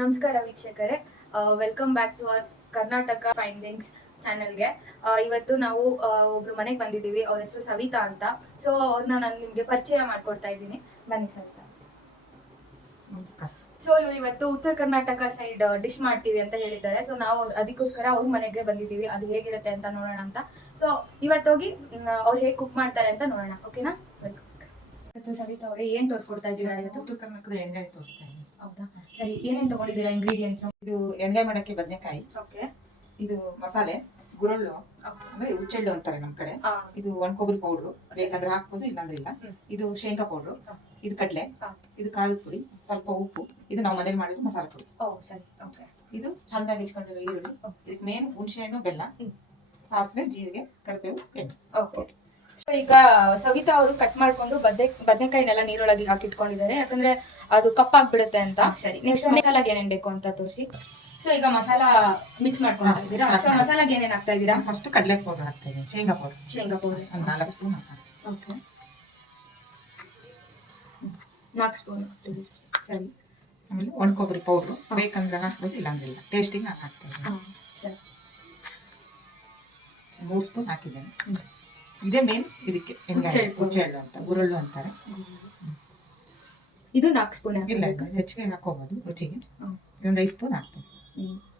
ನಮಸ್ಕಾರ ವೀಕ್ಷಕರೇ. Welcome back to our Karnataka findings ಚಾನೆಲ್ಗೆ ಇವತ್ತು ನಾವು ಒಬ್ರು ಮನೆಗೆ ಬಂದಿದ್ದೀವಿ. ಅವ್ರ ಹೆಸರು ಸವಿತಾ ಅಂತ. ಸೊ ಅವ್ರನ್ನ ನಾನು ನಿಮಗೆ ಪರಿಚಯ ಮಾಡ್ಕೊಡ್ತಾ ಇದ್ದೀನಿ. ಬನ್ನಿ ಸವಿತಾ. ಸೊ ಇವ್ರು ಇವತ್ತು ಉತ್ತರ ಕರ್ನಾಟಕ ಸೈಡ್ ಡಿಶ್ ಮಾಡ್ತೀವಿ ಅಂತ ಹೇಳಿದ್ದಾರೆ. ಸೊ ನಾವು ಅದಕ್ಕೋಸ್ಕರ ಅವ್ರ ಮನೆಗೆ ಬಂದಿದ್ದೀವಿ. ಅದು ಹೇಗಿರುತ್ತೆ ಅಂತ ನೋಡೋಣ ಅಂತ. ಸೊ ಇವತ್ತೋಗಿ ಅವ್ರು ಹೇಗೆ ಕುಕ್ ಮಾಡ್ತಾರೆ ಅಂತ ನೋಡೋಣ. ಓಕೆನಾ ಇವತ್ತು ಸವಿತಾ ಅವರೇ ಏನ್ ತೋರಿಸ್ಕೊಡ್ತಾ ಇದ್ದೀರಾ ಇವತ್ತು? ಉತ್ತರ ಕರ್ನಾಟಕದ ಎಣ್ಣೆ ತೋರಿಸ್ತಾ ಇದ್ದೀನಿ. ಹೌದಾ? ಸರಿ ಏನೇನ್ ತಗೊಂಡಿದ್ದೀರಾ ಇಂಗ್ರೀಡಿಯೆಂಟ್ಸ್ ಇದು ಎಣ್ಣೆ ಮಾಡಕ್ಕೆ ಬದನೆಕಾಯಿ ಓಕೆ. ಇದು ಮಸಾಲೆ ಗುರಳ್ಳು ಅಂದ್ರೆ ಉಚ್ಚೆಳ್ಳು ಅಂತಾರೆ ನಮ್ ಕಡೆ. ಇದು ಒಣ ಕೊಬ್ಬರಿ ಪೌಡ್ರು ಬೇಕಂದ್ರೆ ಹಾಕ್ಬೋದು ಇಲ್ಲಾಂದ್ರೆ ಇಲ್ಲ. ಇದು ಶೇಂಗಾ ಪೌಡ್ರು. ಇದು ಕಡಲೆ ಇದು ಖಾರದ ಪುಡಿ ಸ್ವಲ್ಪ ಉಪ್ಪು ಇದು ನಾವು ಮನೇಲಿ ಮಾಡಿದ್ರೆ ಮಸಾಲೆ ಪುಡಿ. ಓ ಸರಿ. ಓಕೆ. ಇದು ಸಣ್ಣದಾಗಿ ಹೆಚ್ಕೊಂಡಿರೋ ಈರುಳ್ಳಿ. ಇದಕ್ಕೆ ಮೇನ್ ಹುಣಸೆ ಹಣ್ಣು ಬೆಲ್ಲ. ಸಾಸಿವೆ ಜೀರಿಗೆ ಕರಿಬೇವು ಎಣ್ಣೆ. ಓಕೆ. ಈಗ ಸವಿತಾ ಅವರು ಕಟ್ ಮಾಡ್ಕೊಂಡು ಬದ್ನೆ ಬದನೆಕಾಯಿನೆಲ್ಲ ನೀರೊಳಗೆ ಹಾಕಿಟ್ಕೊಂಡಿದ್ದಾರೆ ಯಾಕಂದ್ರೆ ಅದು ಕಪ್ಪಾಗ್ಬಿಡುತ್ತೆ ಅಂತ. ಸರಿ. ನೆಕ್ಸ್ಟ್ ಮಸಾಲಾಗ ಏನೇನ್ ಬೇಕು ಅಂತ ತೋರಿಸಿ. ಸೊ ಈಗ ಮಸಾಲಾ ಮಿಕ್ಸ್ ಮಾಡ್ಕೊಂತ ಇದ್ದೀರಾ? ಸೊ. ಮಸಾಲಾಗೆ ಏನೇನ್ ಹಾಕ್ತಾ ಇದ್ದೀರಾ? ಫಸ್ಟ್ ಕಡಲೆ ಪೌಡರ್ ಹಾಕ್ತಾ ಇದ್ದೀನಿ. ಶೇಂಗಾ ಪೌಡರ್ ಶೇಂಗಾ ಪೌಡರ್ ಒಂದು ನಾಲ್ಕು ಸ್ಪೂನ್ ಓಕೆ ನಾಲ್ಕು ಸ್ಪೂನ್. ಸರಿ. ಆಮೇಲೆ ಒಣ ಕೊಬ್ಬರಿ ಪೌಡ್ರು. ಬೇಕಂದ್ರೆ ಹಾಕ್ಬೋದು ಇಲ್ಲಾಂದ್ರೆ ಇಲ್ಲ. ಟೇಸ್ಟಿಂಗ್ ಹಾಕ್ತಾ ಇದ್ದೀನಿ. ಸರಿ. ಮೂರು ಸ್ಪೂನ್ ಹಾಕಿದ್ದೇನೆ. ಇದೇ ಮೇನ್ ಇದಕ್ಕೆ ಹುಚ್ಚೆಳ್ಳು. ಅಂತ ಉರುಳು ಅಂತಾರೆ. ಇದು ನಾಲ್ಕು ಸ್ಪೂನ್ ಇಲ್ಲ ಹೆಚ್ಚಿಗೆ ಹಾಕೋಬಹುದು ರುಚಿಗೆ. ಇದೊಂದು ಐದು ಸ್ಪೂನ್ ಹಾಕ್ತೇನೆ.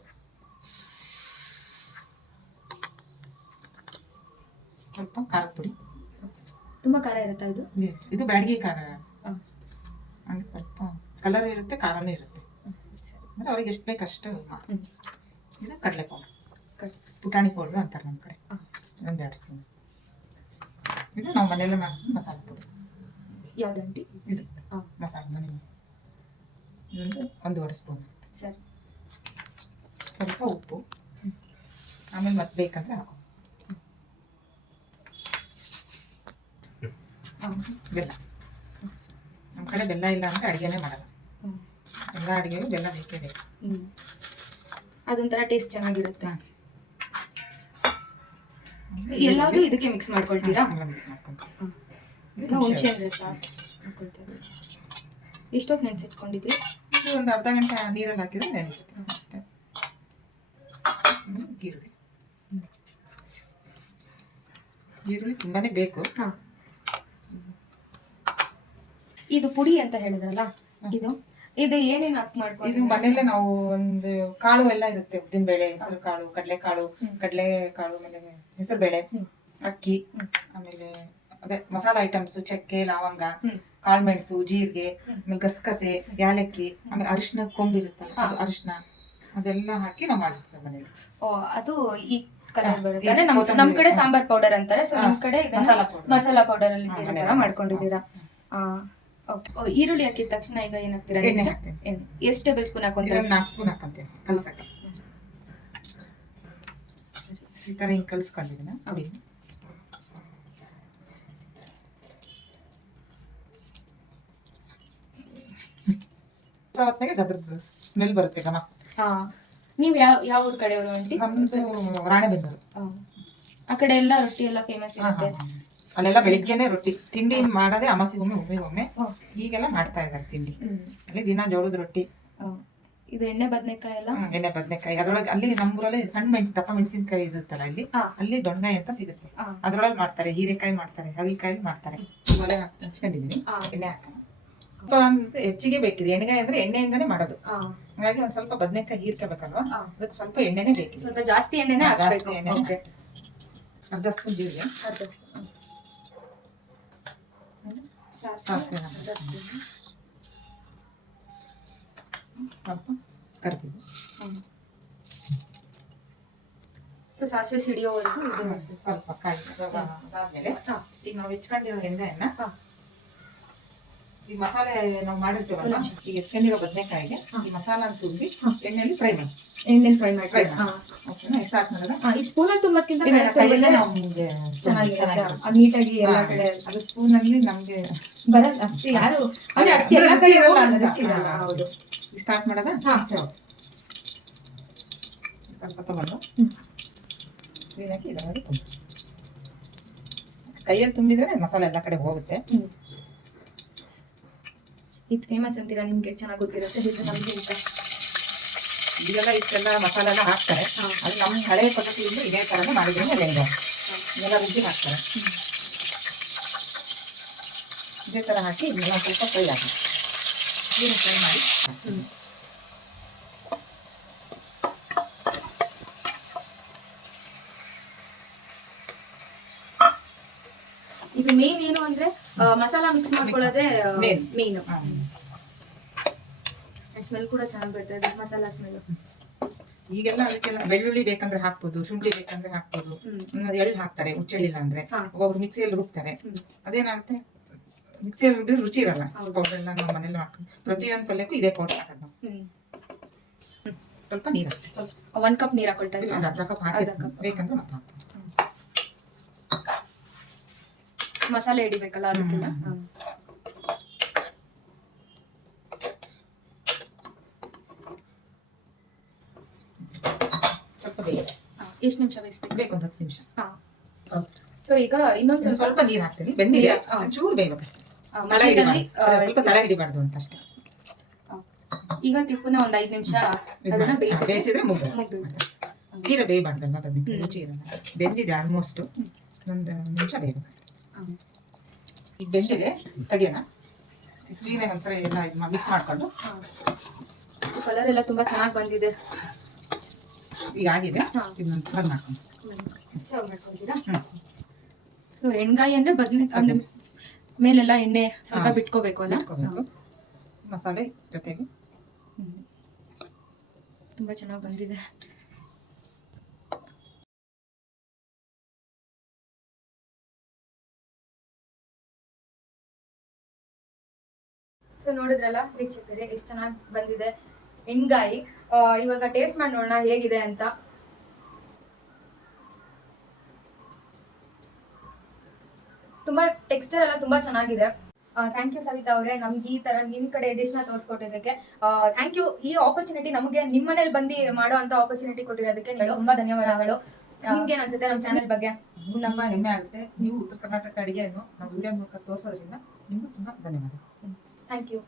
ಸ್ವಲ್ಪ ಖಾರದ ಪುಡಿ. ತುಂಬಾ ಖಾರ ಇರುತ್ತಾ ಇದು? ಇದು- ಬ್ಯಾಡಿಗೆ ಖಾರ. ಹಂಗೆ ಸ್ವಲ್ಪ ಕಲರ್ ಇರುತ್ತೆ ಖಾರನೂ ಇರುತ್ತೆ. ಅಂದ್ರೆ ಅವ್ರಿಗೆ ಎಷ್ಟು ಬೇಕು ಅಷ್ಟು. ಇದು ಕಡಲೆ ಪೌಡರ್ ಪುಟಾಣಿ ಪೌಡ್ರು ಅಂತಾರೆ ನಮ್ಮ ಕಡೆ. ಒಂದೆರಡು ಸ್ಪೂನ್ ಇದು ನಮ್ಮ ಮನೆಯಲ್ಲೇ ಮಾಡ್ಕೊಂಡು ಮಸಾಲೆ ಪುಡಿ. ಯಾವ್ದಂಟಿ ಇದು. ಹಾಂ ಮಸಾಲೆ ಮನೆ ಇದೊಂದು ಒಂದೂವರೆ ಸ್ಪೂನ್. ಸರಿ. ಸ್ವಲ್ಪ ಉಪ್ಪು. ಆಮೇಲೆ ಮತ್ತೆ ಬೇಕಂದ್ರೆ ಹಾಕು. ಬೆಲ್ಲ. ನಮ್ಮ ಕಡೆ ಬೆಲ್ಲ ಇಲ್ಲ ಅಂದ್ರೆ ಅಡುಗೆನೇ ಮಾಡಲ್ಲ. ಎಲ್ಲ ಅಡುಗೆಗೂ ಬೆಲ್ಲ ಬೇಕೇ ಬೇಕು. ಅದೊಂಥರ ಟೇಸ್ಟ್ ಚೆನ್ನಾಗಿರುತ್ತೆ. ಎಲ್ಲಾದ್ರೂ ಇದಕ್ಕೆ ಮಿಕ್ಸ್ ಮಾಡ್ಕೊಳ್ತೀರಾ? ಮಿಕ್ಸ್ ಮಾಡ್ಕೊಂತೀವಿ ಹುಣಸೆ ಹಣ್ಣು ಹಾಕೊಳ್ತೇವೆ. ಎಷ್ಟೊತ್ತು ನೆನ್ಸಿಟ್ಕೊಂಡಿದ್ರಿ? ಇದು ಒಂದು ಅರ್ಧ ಗಂಟೆ ನೀರಲ್ಲಿ ಹಾಕಿದ್ರೆ ನೆನೆಸುತ್ತೆ. ಅಷ್ಟೇ. ಈರುಳ್ಳಿ. ಈರುಳ್ಳಿ ತುಂಬಾನೇ ಬೇಕು. ಹಾ. ಇದು ಪುಡಿ ಅಂತ ಹೇಳಿದ್ರಲ್ಲ ಇದು? ಇದು ಏನೇನ್ ಹಾಕಿ ಇದು ಮಾಡ್ಕೊಂಡು ಮನೆಯಲ್ಲೇ ನಾವು ಒಂದು ಕಾಳು ಎಲ್ಲ ಇರುತ್ತೆ ಉದ್ದಿನ ಬೇಳೆ ಹೆಸರು ಕಾಳು ಕಡಲೆ ಕಾಳು. ಕಡಲೆ ಕಾಳು ಆಮೇಲೆ ಹೆಸರು ಬೇಳೆ ಅಕ್ಕಿ ಆಮೇಲೆ ಅದೇ ಮಸಾಲ ಐಟಮ್ಸ್ ಚಕ್ಕೆ ಲವಂಗ ಕಾಳ್ಮೆಣಸು ಜೀರಿಗೆ. ಆಮೇಲೆ ಗಸಗಸೆ ಯಾಲಕ್ಕಿ ಆಮೇಲೆ ಅರಿಶಿನ ಕೊಂಬಿರುತ್ತಲ್ಲ. ಅದು ಅರಿಶಿನ ಅದೆಲ್ಲ ಹಾಕಿ ನಾವು ಮಾಡಿರ್ತೇವೆ ಮನೇಲಿ. ಓ ಅದು ಈ ಕಲರ್ ಹಾ, ಬರುತ್ತೆ ನಮ್ ನಮ್ ಕಡೆ ಸಾಂಬಾರ್ ಪೌಡರ್ ಅಂತಾರೆ ಸೊ ನಮ್ ಕಡೆ ಮಸಾಲ ಪೌಡರ್. ಅಲ್ಲಿ ಮಾಡ್ಕೊಂಡಿದ್ದೀರಾ? ಈರುಳ್ಳಿ ಹಾಕಿದ ತಕ್ಷಣ ಈಗ ಏನ್ ಹಾಕ್ತೀರಾ ಎಣ್ಣೆ? ಹಾಕ್ತೀನಿ. ಎಷ್ಟು ಟೇಬಲ್ ಸ್ಪೂನ್ ಹಾಕೊಂತೀರಾ ಇದೊಂದು ನಾಲ್ಕು ಸ್ಪೂನ್ ಹಾಕಂತೇವೆ ಕಲ್ಸಕ್ಕೆ. ಈ ಥರ ಹಿಂಗ್ ಕಲ್ಸ್ಕೊಂಡಿದ್ದೀನ ನೋಡಿ. ಹೊತ್ತಿಗೆ ಅದ್ರದ್ದು ಸ್ಮೆಲ್ ಬರುತ್ತೆ ಘಮ ಹಾ. ನೀವು ಯಾವ ಯಾವ ಊರ್ ಕಡೆಯವರು ಆಂಟಿ ನಮ್ದು ರಾಣೆಬೆನ್ನೂರು. ಆ. ಆ ಕಡೆ ಎಲ್ಲ ರೊಟ್ಟಿ ಎಲ್ಲ ಫೇಮಸ್ ಹಾ, ಇರುತ್ತೆ. ಹಾ, ಹಾ. ಅಲ್ಲೆಲ್ಲ ಬೆಳಿಗ್ಗೆನೆ ರೊಟ್ಟಿ. ತಿಂಡಿ ಮಾಡೋದೇ ಅಮಾಸಿಗೊಮ್ಮೆ ಒಮ್ಮೆಗೊಮ್ಮೆ ಒಮ್ಮೆ ಈಗೆಲ್ಲ ಮಾಡ್ತಾ ಇದ್ದಾರೆ ತಿಂಡಿ. ಅಲ್ಲಿ ದಿನ ಜೋಳದ ರೊಟ್ಟಿ. ಇದು ಎಣ್ಣೆ ಬದನೆಕಾಯಿ ಎಲ್ಲ? ಎಣ್ಣೆ ಬದನೆಕಾಯಿ. ಅದ್ರೊಳಗೆ ಅಲ್ಲಿ ನಮ್ಮೂರಲ್ಲಿ ಸಣ್ಣ ಮೆಣಸು ದಪ್ಪ ಮೆಣಸಿನಕಾಯಿ ಇರುತ್ತಲ್ಲ ಅಲ್ಲಿ. ಅಲ್ಲಿ ದೊಣ್ಣಗಾಯಿ ಅಂತ ಸಿಗುತ್ತೆ. ಅದ್ರೊಳಗೆ ಮಾಡ್ತಾರೆ ಹೀರೆಕಾಯಿ ಮಾಡ್ತಾರೆ ಹಾಗಲಕಾಯಿ ಮಾಡ್ತಾರೆ. ಒಲೆ ಆ. ಎಣ್ಣೆ ಹಾಕೋಣ. ಸ್ವಲ್ಪ ಹೆಚ್ಚಿಗೆ ಬೇಕಿದೆ. ಎಣ್ಣೆಗಾಯಿ ಅಂದ್ರೆ ಎಣ್ಣೆಯಿಂದಾನೇ ಮಾಡೋದು. ಹಾಗಾಗಿ ಒಂದ್ ಸ್ವಲ್ಪ ಬದನೆಕಾಯಿ ಹೀರ್ಕೋಬೇಕಲ್ವಾ? ಅದಕ್ಕೆ ಸ್ವಲ್ಪ ಎಣ್ಣೆನೇ ಬೇಕು ಸ್ವಲ್ಪ ಜಾಸ್ತಿ ಎಣ್ಣೆನೆ ಜಾಸ್ತಿ ಓಕೆ ಅರ್ಧ ಸ್ಪೂನ್ ಜೀರಿಗೆ. ಅರ್ಧ ಸ್ಪೂನ್. ಸಾಸಿವೆ ಸ್ವಲ್ಪ ಕರಿಬೇವು. ಸೊ ಸಾಸಿವೆ ಸಿಡಿಯೋವರೆಗೂ ಇದು. ಸ್ವಲ್ಪ ಕಾಯಿ ಆದಮೇಲೆ ಅದಾದ್ಮೇಲೆ ಈಗ ನಾವು ಹೆಚ್ಕೊಂಡಿರೋ ಎಣ್ಣೆಯನ್ನ. ಈ ಮಸಾಲೆ ನಾವು ಮಾಡಿರ್ತೇವಲ್ಲ ಈಗ ಎತ್ಕೊಂಡಿರೋ ಬದನೆಕಾಯಿಗೆ. ಈ ಮಸಾಲ ತುಂಬಿ. ಎಣ್ಣೆಯಲ್ಲಿ ಫ್ರೈ ಮಾಡಿ ಎಣ್ಣೆಲಿ ಫ್ರೈ ಮಾಡಿ. ಓಕೆನಾ ಇದು ಸ್ಪೂನಲ್ಲಿ ತುಂಬಕ್ಕಿಂತ ಕೈಯಲ್ಲಿ ನಾವು. ಅದು ನೀಟಾಗಿ ಎಲ್ಲ ಕಡೆ ಅದು ನಮ್ಗೆ ಬರಲ್ಲ ಅಷ್ಟೇ ಯಾರು ಅಷ್ಟೇ ಎಲ್ಲ ಕಡೆ ಇರಲ್ಲ. ಹೌದು ಸ್ಟಾರ್ಟ್ ಮಾಡೋದಾ ಹಾ, ಸರಿ. ಸ್ವಲ್ಪ ತಗೊಂಡು. ಕ್ಲೀನಾಗಿ ಇದರಲ್ಲಿ ಕೈಯಲ್ಲಿ ತುಂಬಿದ್ರೆ ಮಸಾಲೆ ಎಲ್ಲ ಕಡೆ ಹೋಗುತ್ತೆ. ಇದು ಫೇಮಸ್ ಅಂತೀರಾ ನಿಮ್ಗೆ? ಚೆನ್ನಾಗಿ ಗೊತ್ತಿರುತ್ತೆ. ಇದು ನಮಗೆ ಇಷ್ಟ ಇದೆಲ್ಲ ಇಷ್ಟೆಲ್ಲ ಮಸಾಲೆ ಎಲ್ಲ ಹಾಕ್ತಾರೆ. ಅದು ನಮ್ಮ ಹಳೆ ಪದ್ಧತಿಯಿಂದ ಇದೇ ಥರ ಮಾಡಿದ್ರೆ ಲೆಂಗ ಇದೆಲ್ಲ ರುಬ್ಬಿ ಹಾಕ್ತಾರೆ. ಇದೇ ಥರ ಹಾಕಿ ಇದನ್ನ ಸ್ವಲ್ಪ ಫ್ರೈ ಹಾಕಿ ಫ್ರೈ ಮಾಡಿ ಈಗ ಮೇನ್ ಏನು ಅಂದ್ರೆ ಮಸಾಲ ಮಿಕ್ಸ್ ಮಾಡ್ಕೊಳ್ಳೋದೇ. ಮೇನ್. ಸ್ಮೆಲ್ ಕೂಡ ಚೆನ್ನಾಗಿ ಬರ್ತದೆ ಮಸಾಲ ಸ್ಮೆಲ್ ಈಗೆಲ್ಲ ಅದಕ್ಕೆಲ್ಲ ಬೆಳ್ಳುಳ್ಳಿ ಬೇಕಂದ್ರೆ ಹಾಕ್ಬೋದು ಶುಂಠಿ ಬೇಕಂದ್ರೆ ಹಾಕ್ಬೋದು. ಎಳ್ಳು ಹಾಕ್ತಾರೆ ಹುಚ್ಚೆಳ್ಳಿಲ್ಲ ಅಂದ್ರೆ. ಒಬ್ಬೊಬ್ರು ಮಿಕ್ಸಿಯಲ್ಲಿ ರುಬ್ತಾರೆ. ಅದೇನಾಗುತ್ತೆ? ಮಿಕ್ಸಿಯಲ್ಲಿ ರುಬ್ಬಿದ್ರೆ ರುಚಿ ಇರಲ್ಲ. ಪೌಡರ್ ಎಲ್ಲ ನಾವು ಮನೇಲಿ ಮಾಡ್ಕೊಂಡು ಪ್ರತಿಯೊಂದು ಪಲ್ಯಕ್ಕೂ ಇದೇ ಪೌಡರ್ ಹಾಕೋದು ಸ್ವಲ್ಪ ನೀರು ಒನ್ ಒಂದ್ ಕಪ್ ನೀರು ಇದ್ದೀವಿ ಕಪ್ ಹಾಕಿ ಬೇಕಂದ್ರೆ ಮತ್ತೆ ಹಾಕ್ಬೋದು. ಮಸಾಲೆ ಹಿಡಿಬೇಕಲ್ಲ ಅದಕ್ಕೆಲ್ಲ? ಎಷ್ಟು ನಿಮಿಷ ಬೇಯಿಸ್ಬೇಕು? ಬೇಕು ಒಂದು ಹತ್ತು ನಿಮಿಷ. ಹಾ. ಸೊ ಈಗ ಇನ್ನೊಂದ್ ಸ್ವಲ್ಪ ಸ್ವಲ್ಪ ನೀರು ಹಾಕ್ತೀನಿ. ಬೆಂದಿದೆ. ಚೂರು ಬೇಯಬೇಕಷ್ಟೇ. ಆ, ತಳ ಹಿಡಿಬಾರ್ದು. ಸ್ವಲ್ಪ ತಳ ಹಿಡಿಬಾರ್ದು ಅಂತ ಅಷ್ಟೇ. ಈಗ ತಿಪ್ಪುನ ಒಂದು ಐದು ನಿಮಿಷ ಅದನ್ನ ಬೇಯಿಸಿ. ಬೇಯಿಸಿದ್ರೆ ಮುಗ್ದು. ಮುಗ್ದು. ತೀರ ಬೇಯಬಾರ್ದಲ್ವ ಅದಕ್ಕೆ. ರುಚಿ ಇರಲ್ಲ. ಬೆಂದಿದೆ ಆಲ್ಮೋಸ್ಟ್ ಒಂದು ನಿಮಿಷ ಬೇಯಬೇಕಷ್ಟೇ. ಹಾ. ಈಗ ಬೆಂದಿದೆ. ತೆಗಿಯೋಣ. ಕ್ಲೀನಾಗಿ ಒಂದ್ಸರಿ ಎಲ್ಲ ಇದು ಮಿಕ್ಸ್ ಮಾಡ್ಕೊಂಡು. ಕಲರ್ ಎಲ್ಲ ತುಂಬಾ ಚೆನ್ನಾಗಿ ಬಂದಿದೆ. ಈಗ ಆಗಿದೆ. ಇದನ್ನ ಬಂದ್ ಮಾಡ್ಕೊಂಡು. ಸರ್ವ್ ಮಾಡ್ಕೊಳ್ತೀರಾ. ಸೊ ಎಣ್ಗಾಯಿ ಅಂದ್ರೆ ಬದನೆ ಅಂದ್ರೆ ಮೇಲೆಲ್ಲ ಎಣ್ಣೆ ಸ್ವಲ್ಪ. ಬಿಟ್ಕೋಬೇಕು ಅಲ್ಲ? ಮಸಾಲೆ ಜೊತೆಗೆ. ಹ್ಮ್. ತುಂಬಾ ಚೆನ್ನಾಗಿ ಬಂದಿದೆ. ನೋಡಿದ್ರಲ್ಲ ವೀಕ್ಷಕರೇ ಎಷ್ಟು ಚೆನ್ನಾಗಿ ಬಂದಿದೆ. ಎಣ್ಗಾಯಿ ಇವಾಗ ಟೇಸ್ಟ್ ಮಾಡಿ ನೋಡೋಣ ಹೇಗಿದೆ ಅಂತ. ತುಂಬಾ ಟೆಕ್ಸ್ಚರ್ ಎಲ್ಲ ತುಂಬಾ ಚೆನ್ನಾಗಿದೆ. ಥ್ಯಾಂಕ್ ಯು ಸವಿತಾ ಅವರೇ ನಮ್ಗೆ ಈ ತರ ನಿಮ್ ಕಡೆ ಡಿಶ್ನ ತೋರಿಸ್ಕೊಟ್ಟಿದ್ದಕ್ಕೆ. ಥ್ಯಾಂಕ್ ಯು ಈ ಆಪರ್ಚುನಿಟಿ ನಮಗೆ ನಿಮ್ಮ ಮನೇಲಿ ಬಂದು ಮಾಡೋ ಅಂತ ಆಪರ್ಚುನಿಟಿ ಕೊಟ್ಟಿರೋದಕ್ಕೆ ತುಂಬಾ ಧನ್ಯವಾದಗಳು. ನಿಮ್ಗೆ ಏನ್ ಅನ್ಸುತ್ತೆ ನಮ್ಮ ಚಾನೆಲ್ ಬಗ್ಗೆ ನಮ್ಮ ಹೆಮ್ಮೆ ಆಗುತ್ತೆ. ನೀವು ಉತ್ತರ ಕರ್ನಾಟಕ ಅಡಿಗೆಯನ್ನು ನಮ್ಮ ವಿಡಿಯೋ ಮೂಲಕ ತೋರಿಸೋದ್ರಿಂದ ನಿಮ್ಗೆ ತುಂಬಾ ಧನ್ಯವಾದ ಥ್ಯಾಂಕ್ ಯು